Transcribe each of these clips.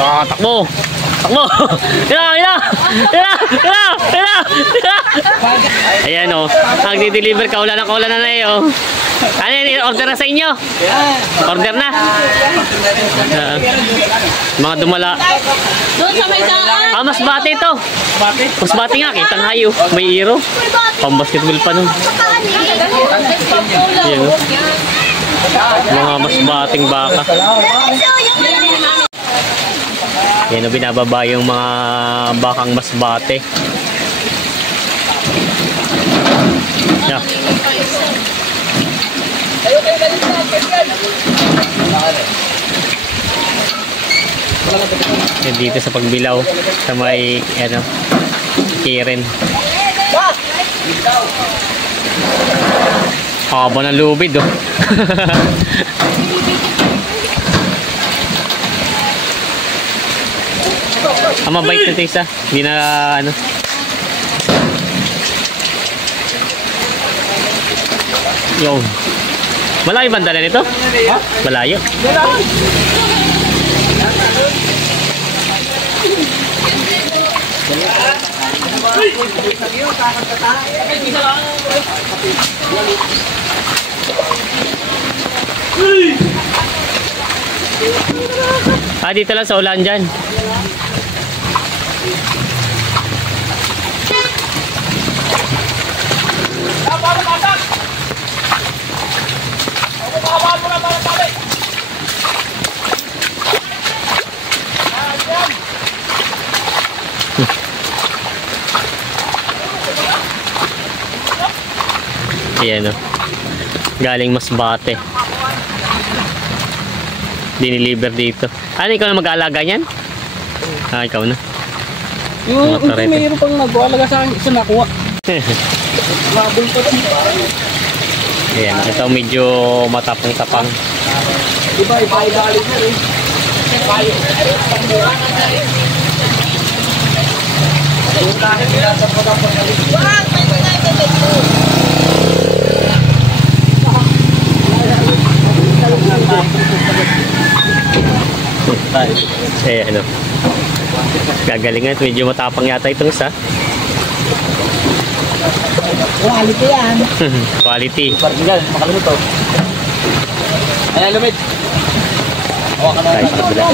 Ah, takbo! Takbo! Ayan o. Nagdi-deliver ka. Wala na eh o. Ano yun? Order na sa inyo? Order na? Mga dumala. Doon sa may daan. Ah, masbate ito. Masbate nga. Kitang hayo. May iro. Pang-basketball pa nun. Ayan o. Mga masbating baka. Yan o, binababa yung mga bakang masbate. Yeah. Yan dito sa pagbilaw sa may ano, Kirin. Haba ng lubid oh. Ang mabait na isa. Hindi na ano. Yung malayo bang dala nito? Ha? Malayo. Ah, dito lang sa ulan dyan. Ayan o. Galing Masbate. Diniliver dito. Ano, ikaw na mag-aalaga niyan? Ah, ikaw na. Yung mayroon pang nag-aalaga sa akin, isa nakuha. Labol pa doon. Ayan, ito medyo matapang-tapang. Iba galit na rin. Eh, ano, gagalingan, medyo matapang yata itong isa. Quality yan. Quality. Parkingan, makalimit to. Ayan, lumit. Hawa ka na. Tayo sa kabila.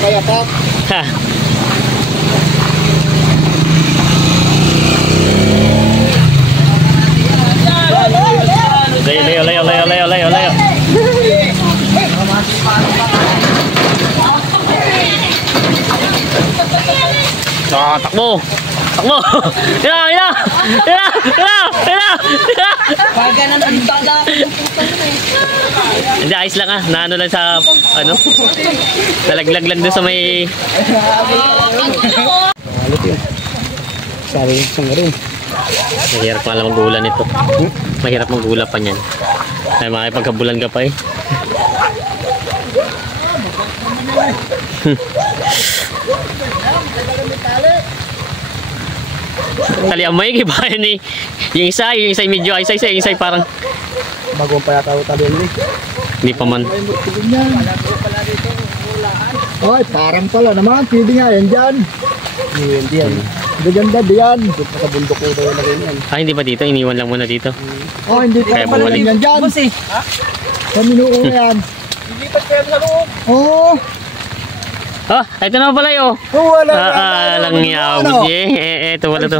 Kaya ka. Ha! Layo. Ah, takbo! Ila! Hindi, ayos lang ah. Naano lang sa, ano? Nalaglag lang doon sa may... Sabi yung rin. Mahirap nga lang mag-ulan ito. Mahirap mag-ulan pa niyan. Ay, makipagkabulan ka pa eh. Tali ang may kibayan eh. Yung isa medyo yung isa parang Bagong pa yata tali yan eh. hindi pa man. Ay, parang pala naman. Pwede nga yan dyan. Hindi yan. Gaganda diyan. Dito sa bundok ko daw na rin yan. Ah, hindi pa dito? Iniwan lang muna dito. Oh, hindi Kaya pa pala bumalik. yan dyan. Boss eh. Ha? Sa minuo yan. Hindi pa kaya sa loob. Oo. Ah, ito na pala yun. Oh, wala. Lang yawag eh. Ito wala to.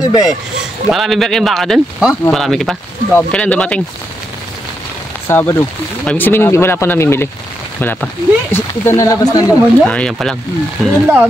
Marami ba kayong baka dun? Ha? Marami ka pa? Kailan dumating? Sabado. Ibig sabihin, wala pa namimili. Wala pa. Ito na labas na. Ah, yan pa lang. Yan lang.